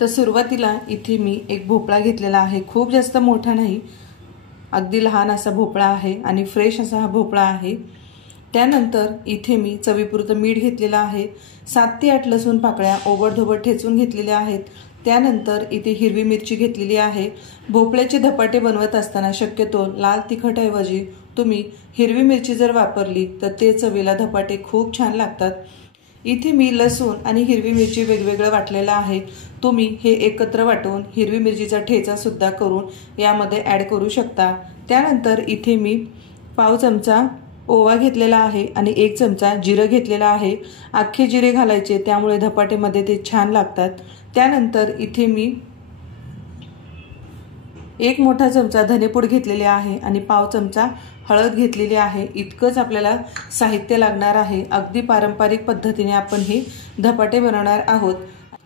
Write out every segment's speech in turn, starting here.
तर सुरुवातीला इथे मी एक भोपळा घेतलेला आहे, खूप जास्त मोठा नाही, अगदी लहान असा भोपळा आहे आणि फ्रेश असा हा भोपळा आहे। त्यानंतर इथे मी चवीपुरतं मीठ घेतलेलं आहे, 7 ते 8 लसूण पाकळ्या ओबडधोबड ठेचून घेतलेल्या आहेत। त्यानंतर इथे हिरवी मिरची घेतलेली आहे। भोपळ्याचे धपाटे बनवत असताना शक्यतो लाल तिखटऐवजी तुम्ही हिरवी मिरची जर वापरली तर ते चवीला धपाटे खूप छान लागतात। इथे मी लसूण आणि हिरवी मिरची वेगवेगळं वाटलेलं आहे, तुम्ही हे एकत्र वाटून हिरवी मिरचीचा ठेचा सुद्धा करून यामध्ये ॲड करू शकता। त्यानंतर इथे मी पाव चमचा ओवा घेतलेला आहे आणि 1 चमचा जिरं घेतलेला आहे। अख्खे जिरे घालायचे, त्यामुळे धपाटेमध्ये ते छान लागतात। त्यानंतर इथे मी 1 मोठा चमचा धनेपूड घेतलेले आहे आणि पाव चमचा हळद घेतलेली आहे। इतकंच आपल्याला साहित्य लागणार आहे। अगदी पारंपरिक पद्धतीने आपण हे धपाटे बनवणार आहोत।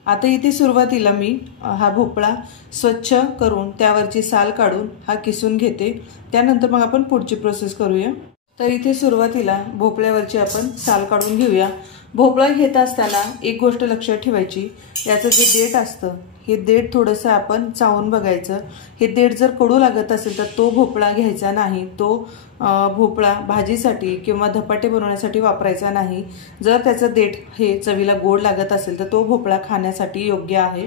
आता इथे सुरुवातीला मी हा भोपळा स्वच्छ करून त्यावरची साल काढून हा किसून घेते, त्यानंतर मग आपण पुढची प्रोसेस करूया। तर इथे सुरुवातीला भोपळ्यावरची आपण साल काढून घेऊया। भोपळा घेत असताना एक गोष्ट लक्षात ठेवायची, याचं जे देठ असतं हे देठ थोडंसं आपण चावून बघायचं। हे देठ जर कडू लागत असेल तर तो भोपळा घ्यायचा नाही, तो भोपळा भाजीसाठी किंवा धपाटे बनवण्यासाठी वापरायचा नाही। जर त्याचं देठ हे चवीला गोड लागत असेल तर तो भोपळा खाण्यासाठी योग्य आहे।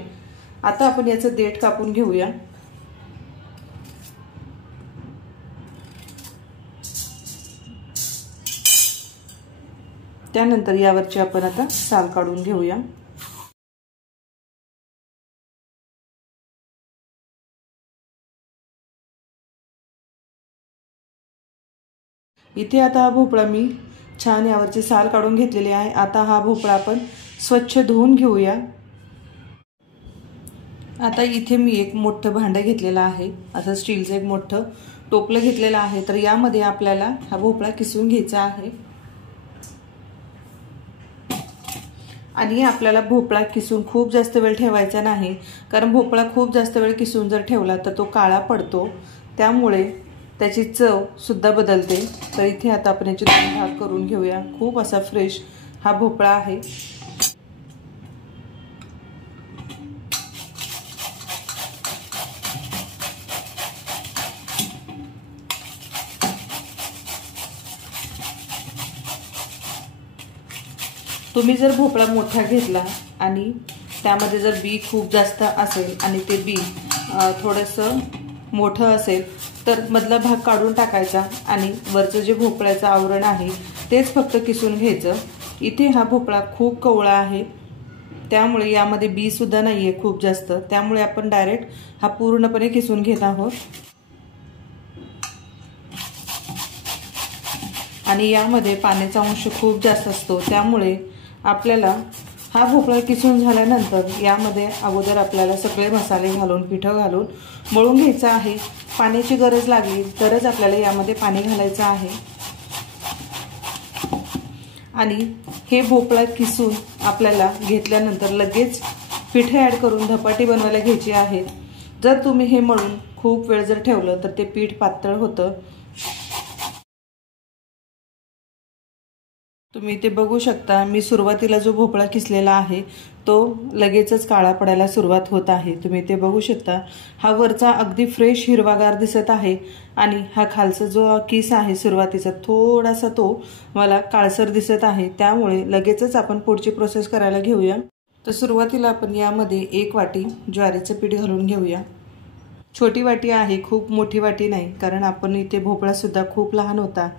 आता आपण याचं देठ कापून घेऊया। त्यानंतर यावरची आपण आता साल काढून घेऊया। इथे आता हा भोपळा मी छान यावरची साल काढून घेतलेली आहे। आता हा भोपळा आपण स्वच्छ धुवून घेऊया। आता इथे मी एक मोठं भांडं घेतलेलं आहे, असं स्टीलचं एक मोठं टोपलं घेतलेलं आहे। तर यामध्ये आपल्याला हा भोपळा किसून घ्यायचा आहे आणि आपल्याला भोपळा किसून खूप जास्त वेळ ठेवायचा नाही, कारण भोपळा खूप जास्त वेळ किसून जर ठेवला तर तो काळा पडतो, त्यामुळे त्याची चव सुद्धा बदलते। तर इथे आता आपण याचे 2 भाग करून घेऊया। खूप असा फ्रेश हा भोपळा आहे। तुम्ही जर भोपळा मोठा घेतला आणि त्यामध्ये जर बी खूप जास्त असेल आणि ते बी थोडंसं मोठं असेल तर मधला भाग काढून टाकायचा आणि वरचं जे भोपळ्याचं आवरण आहे तेच फक्त किसून घ्यायचं। इथे हा भोपळा खूप कवळा आहे, त्यामुळे यामध्ये बी सुद्धा नाहीये खूप जास्त, त्यामुळे आपण डायरेक्ट हा पूर्णपणे किसून घेत आहोत। आणि यामध्ये पाण्याचा अंश खूप जास्त असतो, त्यामुळे आपल्याला हा भोपळा किसून झाल्यानंतर यामध्ये अगोदर आपल्याला सगळे मसाले घालून पिठं घालून मळून घ्यायचं आहे। पाण्याची गरज लागली तरच आपल्याला यामध्ये पाणी घालायचं आहे। आणि हे भोपळा किसून आपल्याला घेतल्यानंतर लगेच पिठं ॲड करून धपाटे बनवायला घ्यायची आहे। जर तुम्ही हे मळून खूप वेळ जर ठेवलं तर ते पीठ पातळ होतं। तुम्ही ते बघू शकता, मी सुरुवातीला जो भोपळा किसलेला आहे तो लगेचच काळा पडायला सुरुवात होत आहे। तुम्ही ते बघू शकता, हा वरचा अगदी फ्रेश हिरवागार दिसत आहे आणि हा खालचा जो किस आहे सुरुवातीचा थोडासा तो मला काळसर दिसत आहे, त्यामुळे लगेचच आपण पुढची प्रोसेस करायला घेऊया। तर सुरुवातीला आपण यामध्ये 1 वाटी ज्वारीचं पीठ घालून घेऊया। छोटी वाटी आहे, खूप मोठी वाटी नाही, कारण आपण इथे भोपळा सुद्धा खूप लहान होता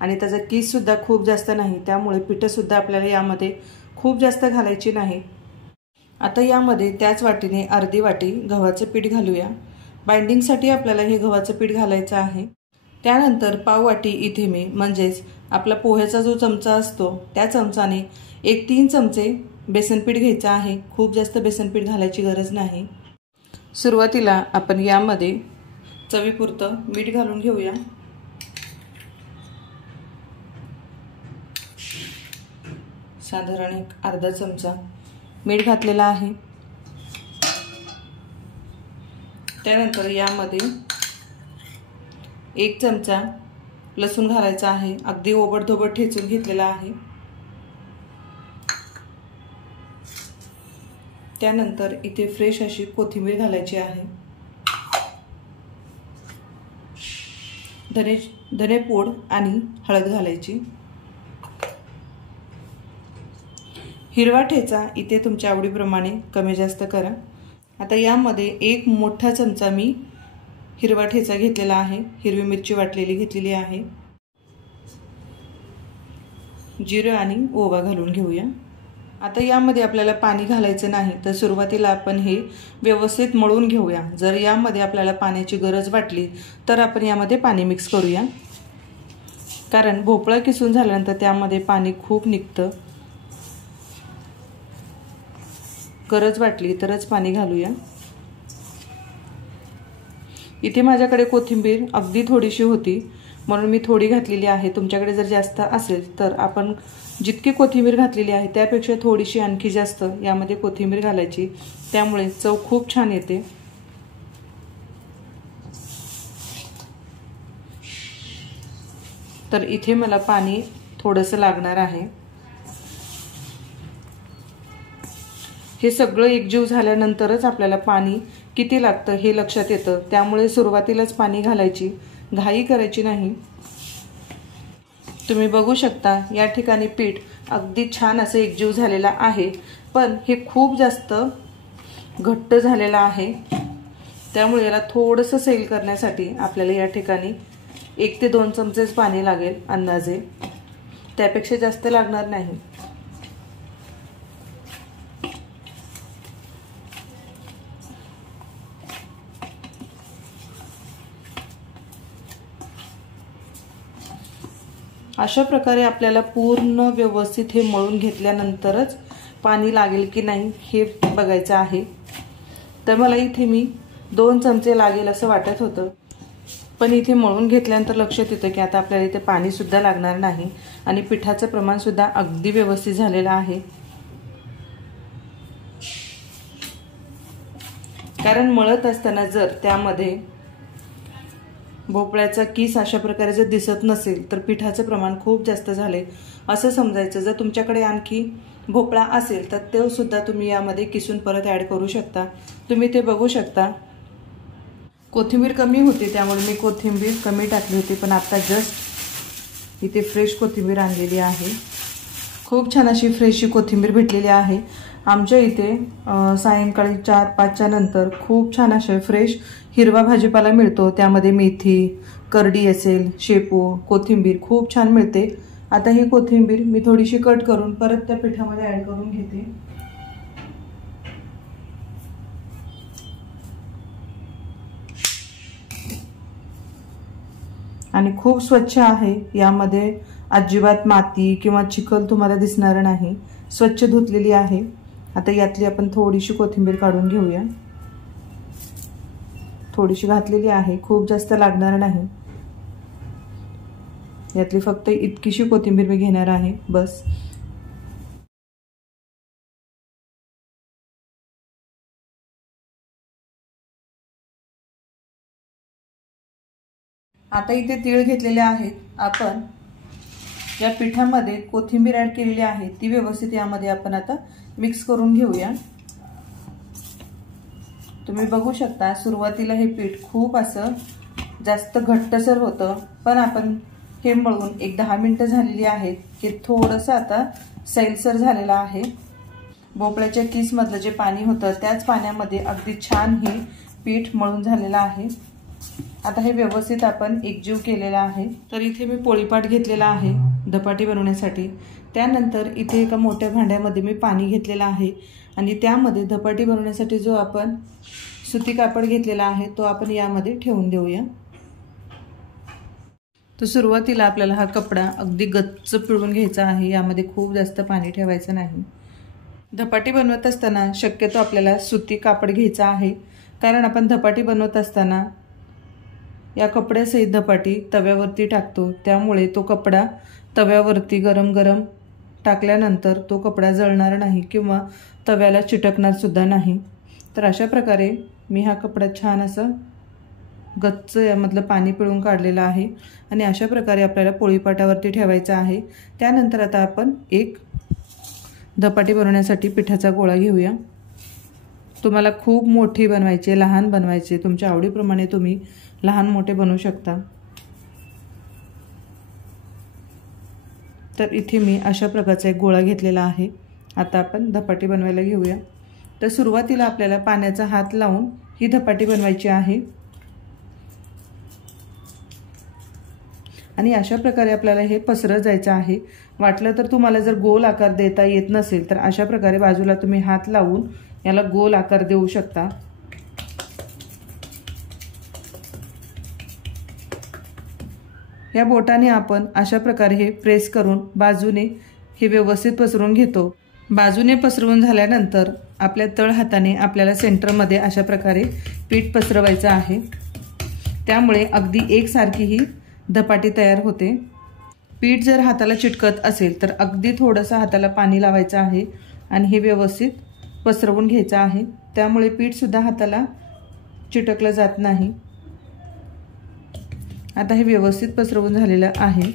आणि त्याचा किस सुद्धा खूप जास्त नाही, त्यामुळे पिठं सुद्धा आपल्याला यामध्ये खूप जास्त घालायची नाही। आता यामध्ये त्याच वाटीने अर्धी वाटी गव्हाचं पीठ घालूया। बाइंडिंगसाठी आपल्याला हे गव्हाचं पीठ घालायचं आहे। त्यानंतर पाव वाटी इथे मी म्हणजेच आपला पोह्याचा जो चमचा असतो त्या चमचाने 1-3 चमचे बेसन पीठ घ्यायचं आहे। खूप जास्त बेसन पीठ घालायची गरज नाही। सुरुवातीला आपण यामध्ये चवीपुरतं मीठ घालून घेऊया। साधारण 1 अर्धा चमचा मीठ घातलेला आहे। त्यानंतर यामध्ये 1 चमचा लसूण घालायचा आहे, अगदी ओबडधोबड ठेचून घेतलेला आहे। त्यानंतर इथे फ्रेश अशी कोथिंबीर घालायची आहे, धनेपूड आणि हळद घालायची। हिरवा ठेचा इथे तुमच्या आवडीप्रमाणे कमी जास्त करा। आता यामध्ये 1 मोठा चमचा मी हिरवा ठेचा घेतलेला आहे, हिरवी मिरची वाटलेली घेतलेली आहे। जिरं आणि ओवा घालून घेऊया। आता यामध्ये आपल्याला पाणी घालायचं नाही, तर सुरुवातीला आपण हे व्यवस्थित मळून घेऊया। जर यामध्ये आपल्याला पाण्याची गरज वाटली तर आपण यामध्ये पाणी मिक्स करूया, कारण भोपळा किसून झाल्यानंतर त्यामध्ये पाणी खूप निघतं। गरज वाटली तरच पाणी घालूया। इथे माझ्याकडे कोथिंबीर अगदी थोडीशी होती म्हणून मी थोडी घातलेली आहे। तुमच्याकडे जर जास्त असेल तर आपण जितकी कोथिंबीर घातलेली आहे त्यापेक्षा थोडीशी आणखी जास्त यामध्ये कोथिंबीर घालायची, त्यामुळे चव खूप छान येते। तर इथे मला पाणी थोडंसं लागणार आहे। हे सगळं एकजीव झाल्यानंतरच आपल्याला पाणी किती लागतं हे लक्षात येतं, त्यामुळे सुरुवातीलाच पाणी घालायची घाई करायची नाही। तुम्ही बघू शकता या ठिकाणी पीठ अगदी छान असं एकजीव झालेला आहे, पण हे खूप जास्त घट्ट झालेलं आहे, त्यामुळे याला थोडंसं सैल करण्यासाठी आपल्याला या ठिकाणी 1 ते 2 चमचेच पाणी लागेल अंदाजे, त्यापेक्षा जास्त लागणार नाही। अशा प्रकारे आपल्याला पूर्ण व्यवस्थित हे मळून घेतल्यानंतरच पाणी लागेल की नाही हे बघायचं आहे। तर मला इथे मी 2 चमचे लागेल असं वाटत होतं, पण इथे मळून घेतल्यानंतर लक्षात येतं की आता आपल्याला इथे पाणी सुद्धा लागणार नाही आणि पिठाचं प्रमाण सुद्धा अगदी व्यवस्थित झालेलं आहे। कारण मळत असताना जर त्यामध्ये भोपळ्याचा किस अशा प्रकारे जर दिसत नसेल तर पिठाचं प्रमाण खूप जास्त झाले असं समजायचं। जर तुमच्याकडे आणखी भोपळा असेल तर ते सुद्धा तुम्ही यामध्ये किसून परत ॲड करू शकता। तुम्ही ते बघू शकता कोथिंबीर कमी होती त्यामुळे मी कोथिंबीर कमी टाकली होती, पण आता जस्ट इथे फ्रेश कोथिंबीर आणलेली आहे। खूप छान अशी फ्रेश कोथिंबीर भेटलेली आहे। आमच्या इथे सायंकाळी 4-5च्या नंतर खूप छान असे फ्रेश हिरवा भाजीपाला मिळतो, त्यामध्ये मेथी, करडी असेल, शेपू, कोथिंबीर खूप छान मिळते। आता ही कोथिंबीर मी थोडीशी कट करून परत त्या पिठामध्ये ॲड करून घेते। आणि खूप स्वच्छ आहे, यामध्ये अजिबात माती किंवा चिखल तुम्हाला दिसणार नाही, स्वच्छ धुतलेली आहे। आता यातली आपण थोडीशी कोथिंबीर काढून घेऊया। थोडीशी घातलेली आहे, खूप जास्त लागणार नाही। यातली फक्त इतकीशी कोथिंबीर मी घेणार आहे बस। आता इथे तीळ घेतलेले आहेत, आपण या पिठामध्ये कोथिंबीर ॲड केलेली आहे ती व्यवस्थित यामध्ये आपण आता मिक्स करून घेऊया। तुम्ही बघू शकता सुरुवातीला हे पीठ खूप असं जास्त घट्टसर होतं, पण आपण हे मळून 10 मिनिटं झालेली आहेत की थोडंसं आता सैलसर झालेलं आहे। भोपळ्याच्या किसमधलं जे पाणी होतं त्याच पाण्यामध्ये अगदी छान हे पीठ मळून झालेलं आहे। आता हे व्यवस्थित आपण एकजीव केलेला आहे। तर इथे मी पोळीपाट घेतलेला आहे धपाटी बनवण्यासाठी। त्यानंतर इथे एका मोठ्या भांड्यामध्ये मी पाणी घेतलेलं आहे आणि त्यामध्ये धपाटी बनवण्यासाठी जो आपण सुती कापड घेतलेला आहे तो आपण यामध्ये ठेवून देऊया। तर सुरुवातीला आपल्याला हा कपडा अगदी गच्च पिळून घ्यायचा आहे, यामध्ये खूप जास्त पाणी ठेवायचं नाही। धपाटी बनवत असताना शक्यतो आपल्याला सुती कापड घ्यायचा आहे, कारण आपण धपाटी बनवत असताना या कपड्यासहित धपाटी तव्यावरती टाकतो, त्यामुळे तो कपडा तव्यावरती गरम गरम टाकल्यानंतर तो कपडा जळणार नाही किंवा तव्याला चिटकणार सुद्धा नाही। तर अशा प्रकारे मी हा कपडा छान असं गच्च यामधलं पाणी पिळून काढलेलं आहे आणि अशा प्रकारे आपल्याला पोळीपाटावरती ठेवायचा आहे। त्यानंतर आता आपण एक धपाटी बनवण्यासाठी पिठाचा गोळा घेऊया। तुम्हाला खूप मोठी बनवायची, लहान बनवायची, तुमच्या आवडीप्रमाणे तुम्ही लहान मोठे बनवू शकता। तर इथे मी अशा प्रकारचा एक गोळा घेतलेला आहे। आता आपण धपाटी बनवायला घेऊया। तर सुरुवातीला आपल्याला पाण्याचा हात लावून ही धपाटी बनवायची आहे आणि अशा प्रकारे आपल्याला हे पसरत जायचं आहे। वाटलं तर तुम्हाला जर गोल आकार देता येत नसेल तर अशा प्रकारे बाजूला तुम्ही हात लावून याला गोल आकार देऊ शकता। या बोटाने आपण अशा प्रकारे हे प्रेस करून बाजूने हे व्यवस्थित पसरवून घेतो। बाजूने पसरवून झाल्यानंतर आपल्या तळ हाताने आपल्याला सेंटरमध्ये अशा प्रकारे पीठ पसरवायचं आहे। त्यामुळे अगदी एकसारखी ही धपाटी तयार होते। पीठ जर हाताला चिटकत असेल तर अगदी थोडंसं हाताला पाणी लावायचं आहे आणि हे व्यवस्थित पसरवून घ्यायचं आहे। त्यामुळे पीठ सुद्धा हाताला चिटकलं जात नाही। आता हे व्यवस्थित पसरवून झालेलं आहे।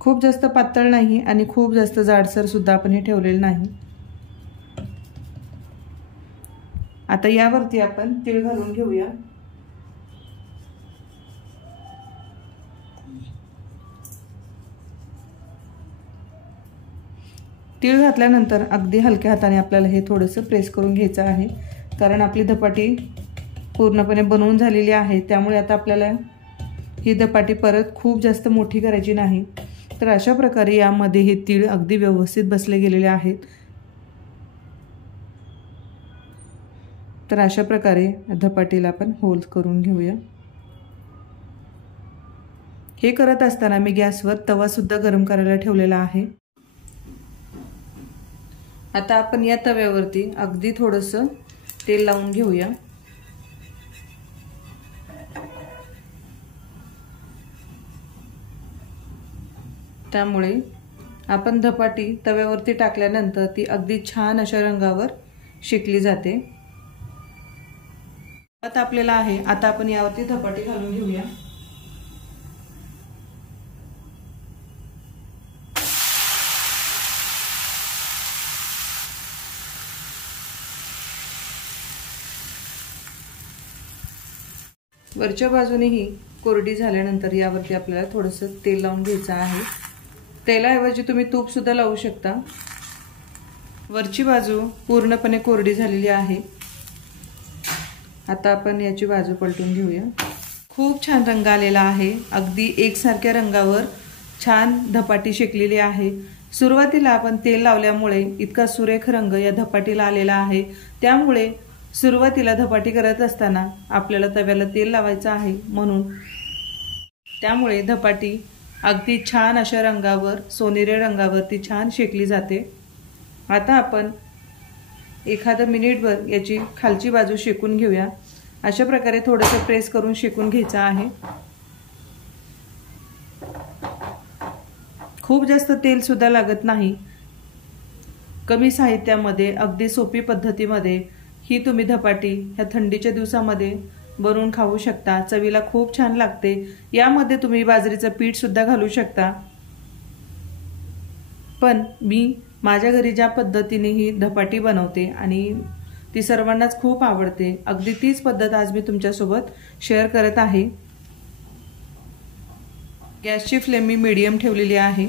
खूप जास्त पातळ नाही आणि खूप जास्त जाडसर सुद्धा आपण हे ठेवलेलं नाही। आता यावरती आपण तीळ घालून घेऊया। तीळ घातल्यानंतर अगदी हलक्या हाताने आपल्याला हे थोडंसं प्रेस करून घ्यायचं आहे, कारण आपली धपाटी पूर्णपणे बनवून झालेली आहे। त्यामुळे आता आपल्याला ही धपाटी परत खूप जास्त मोठी करायची नाही। तर अशा प्रकारे यामध्ये हे तीळ अगदी व्यवस्थित बसले गेलेले आहेत। तर अशा प्रकारे धपाटीला आपण होल करून घेऊया। हे करत असताना मी गॅसवर तवा सुद्धा गरम करायला ठेवलेला आहे। आता आपण या तव्यावरती अगदी थोडंसं तेल लावून घेऊया। त्यामुळे आपण धपाटी तव्यावरती टाकल्यानंतर ती अगदी छान अशा रंगावर शेकली जाते। आता आपल्याला आहे, आता आपण यावरती धपाटी घालून घेऊया। वरच्या बाजूने ही कोरडी झाल्यानंतर यावरती आपल्याला थोडंसं तेल लावून घ्यायचं आहे। तेलाऐवजी तुम्ही तूप सुद्धा लावू शकता। वरची बाजू पूर्णपणे कोरडी झालेली आहे। आता आपण याची बाजू पलटून घेऊया। खूप छान रंग आलेला आहे। अगदी एकसारख्या रंगावर छान धपाटी शेकलेली आहे। सुरुवातीला आपण तेल लावल्यामुळे इतका सुरेख रंग या धपाटीला आलेला आहे। त्यामुळे सुरुवातीला धपाटी करत असताना आपल्याला तव्याला तेल लावायचं आहे, म्हणून त्यामुळे धपाटी अगदी छान अशा रंगावर, सोनेरी रंगावरती छान शेकली जाते। आता आपण एखादं मिनिटभर याची खालची बाजू शेकून घेऊया। अशा प्रकारे थोडंसं प्रेस करून शेकून घ्यायचं आहे। खूप जास्त तेल सुद्धा लागत नाही। कमी साहित्यामध्ये अगदी सोपी पद्धतीमध्ये ही तुम्ही धपाटी ह्या थंडीच्या दिवसामध्ये बनवून खाऊ शकता। चवीला खूप छान लागते। यामध्ये तुम्ही बाजरीचं पीठ सुद्धा घालू शकता, पण मी माझ्या घरी ज्या पद्धतीने ही धपाटी बनवते आणि ती सर्वांनाच खूप आवडते, अगदी तीच पद्धत आज मी तुमच्यासोबत शेअर करत आहे। गॅसची फ्लेम मी मीडियम ठेवलेली आहे।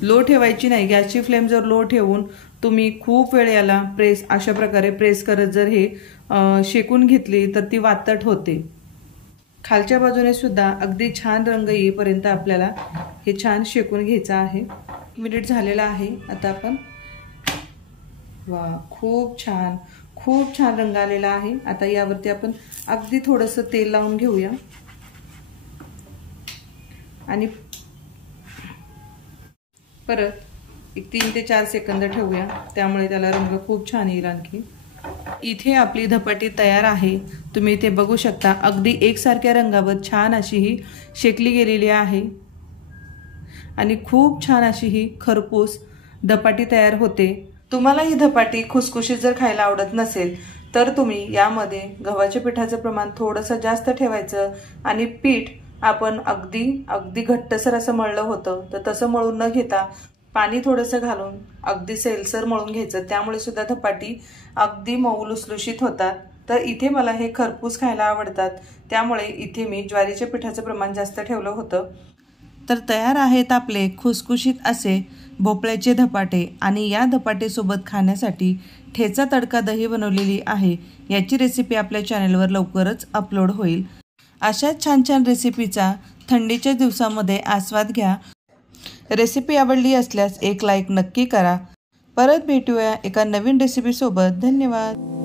लो ठेवायची नाही। गॅसची फ्लेम जर लो ठेवून तुम्ही खूप वेळ याला अशा प्रकारे प्रेस करत जर हे शेकून घेतली तर ती वातट होते। खालच्या बाजूने सुद्धा अगदी छान रंग येईपर्यंत आपल्याला हे छान शेकून घ्यायचं आहे। मिनिट झालेला आहे। आता आपण खूप छान रंग आलेला आहे। आता यावरती आपण अगदी थोडंसं तेल लावून घेऊया आणि परत एक 3 ते 4 सेकंद ठेवूया, त्यामुळे त्याला रंग खूप छान येईल। आणखी इथे आपली धपाटी तयार आहे। तुम्ही इथे बघू शकता अगदी एकसारख्या रंगावर छान अशी ही शेकली गेलेली आहे आणि खूप छान अशी ही खरपूस धपाटी तयार होते। तुम्हाला ही धपाटी खुसखुशीत जर खायला आवडत नसेल तर तुम्ही यामध्ये गव्हाच्या पिठाचं प्रमाण थोडंसं जास्त ठेवायचं आणि पीठ आपण अगदी घट्टसर असं मळलं होतं तर तसं मळून न घेता पाणी थोडंसं घालून अगदी सैलसर मळून घ्यायचं, त्यामुळे सुद्धा धपाटी अगदी मऊ लुसलुशीत होतात। तर इथे मला हे खरपूस खायला आवडतात, त्यामुळे इथे मी ज्वारीच्या पिठाचं प्रमाण जास्त ठेवलं होतं। तर तयार आहेत आपले खुसखुशीत असे भोपळ्याचे धपाटे। आणि या धपाटेसोबत खाण्यासाठी ठेचा तडका दही बनवलेली आहे, याची रेसिपी आपल्या चॅनलवर लवकरच अपलोड होईल। अशा छान छान रेसिपीचा थंडीच्या दिवसामध्ये आस्वाद घ्या। रेसिपी आवडली असल्यास एक लाईक नक्की करा। परत भेटूया एका नवीन रेसिपीसोबत। धन्यवाद।